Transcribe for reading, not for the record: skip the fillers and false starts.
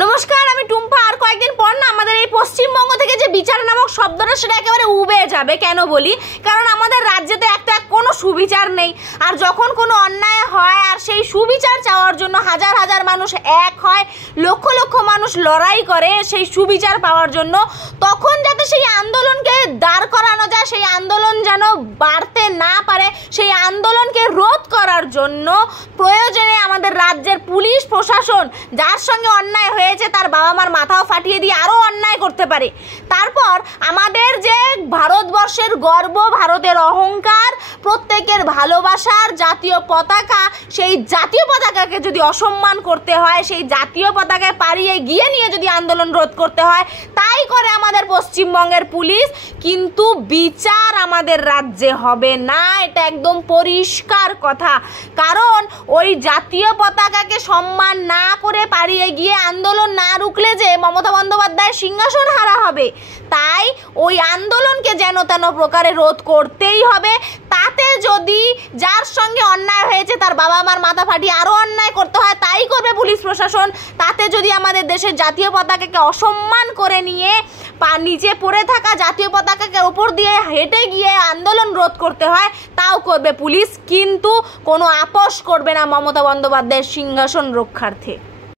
নমস্কার, আমি টুম্পা। আর কয়েকদিন পর না আমাদের এই পশ্চিমবঙ্গ থেকে যে বিচার নামক শব্দটা সেটা একেবারে উবে যাবে। কেন বলি? কারণ আমাদের রাজ্যে তো একটা কোনো সুবিচার নেই। আর যখন কোনো অন্যায় হয় আর সেই সুবিচার চাওয়ার জন্য হাজার হাজার মানুষ এক হয়, লক্ষ লক্ষ মানুষ লড়াই করে সেই সুবিচার পাওয়ার জন্য, তখন যাতে সেই আন্দোলনকে দাঁড় করানো যায়, সেই আন্দোলন যেন বাড়তে না পারে, সেই আন্দোলনকে রোধ করার জন্য প্রয়োজনে আমাদের রাজ্যের পুলিশ প্রশাসন যার সঙ্গে অন্যায় হয়েছে তার বাবা মার মাথাও ফাটিয়ে দিয়ে আরও অন্যায় করতে পারে। তারপর আমাদের যে ভারতবর্ষের গর্ব, ভারতের অহংকার, প্রত্যেকের ভালোবাসার জাতীয় পতাকা, সেই জাতীয় পতাকাকে যদি অসম্মান করতে হয়, সেই জাতীয় পতাকায় পাড়িয়ে গিয়ে নিয়ে যদি আন্দোলন রোধ করতে হয়, তাই করে আমাদের পশ্চিমবঙ্গের পুলিশ। কিন্তু বিচার আমাদের রাজ্যে হবে না, এটা একদম পরিষ্কার কথা। কারণ ওই জাতীয় পতাকাকে সম্মান না করে পাড়িয়ে গিয়ে আন্দোলন না রুখলে যে মমতা বন্দ্যোপাধ্যায়ের সিংহাসন হারা হবে, তাই ওই আন্দোলনকে যেন তেন প্রকারে রোধ করতেই হবে। তাতে যদি যার সঙ্গে অন্যায় হয়েছে তার বাবা মার মাথা ফাটিয়ে আরও অন্যায় করতে হয়, তাই করবে পুলিশ প্রশাসন। তাতে যদি আমাদের দেশের জাতীয় পতাকাকে অসম্মান করে নিয়ে নিচে পড়ে থাকা জাতীয় পতাকাকে ওপর দিয়ে হেঁটে গিয়ে আন্দোলন রোধ করতে হয়, তাও করবে পুলিশ। কিন্তু কোনো আপোষ করবে না মমতা বন্দ্যোপাধ্যায়ের সিংহাসন রক্ষার্থে।